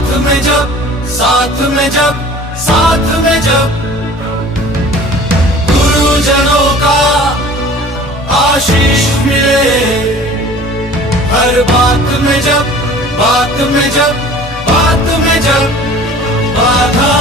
साथ में जब साथ में जब गुरुजनों का आशीष मिले, हर बात में जब बात में जब बात में जब बाधा